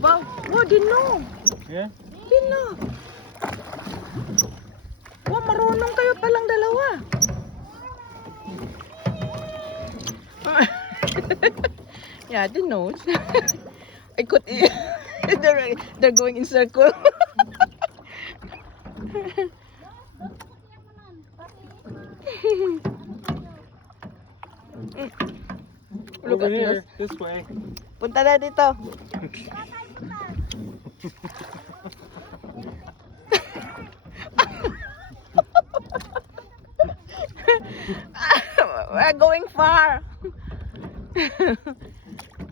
Wow, wow, dino. Yeah? Dino. Wow, marunong kayo palang dalawa. Yeah, they knows. I could. They're going in circle. Look Over at there, us. this way. Punta na dito. We're going far.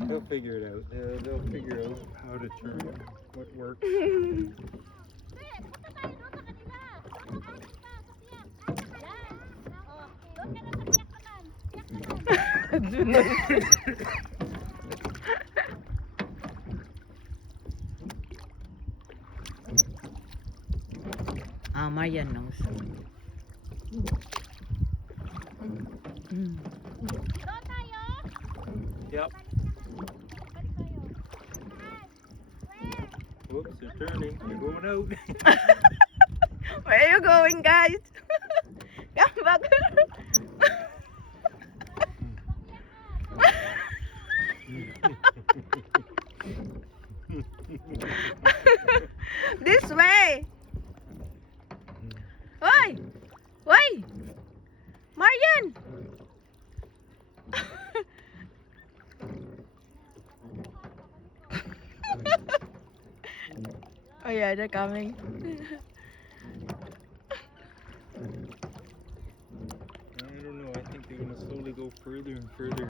They'll figure it out. They'll figure out how to turn what works. Marian knows. Yep. Whoops, they're turning. They're going out. Where are you going, guys? Come back. This way. Oi! Oi! Marian! Oh yeah, they're coming. I don't know. I think they're going to slowly go further and further.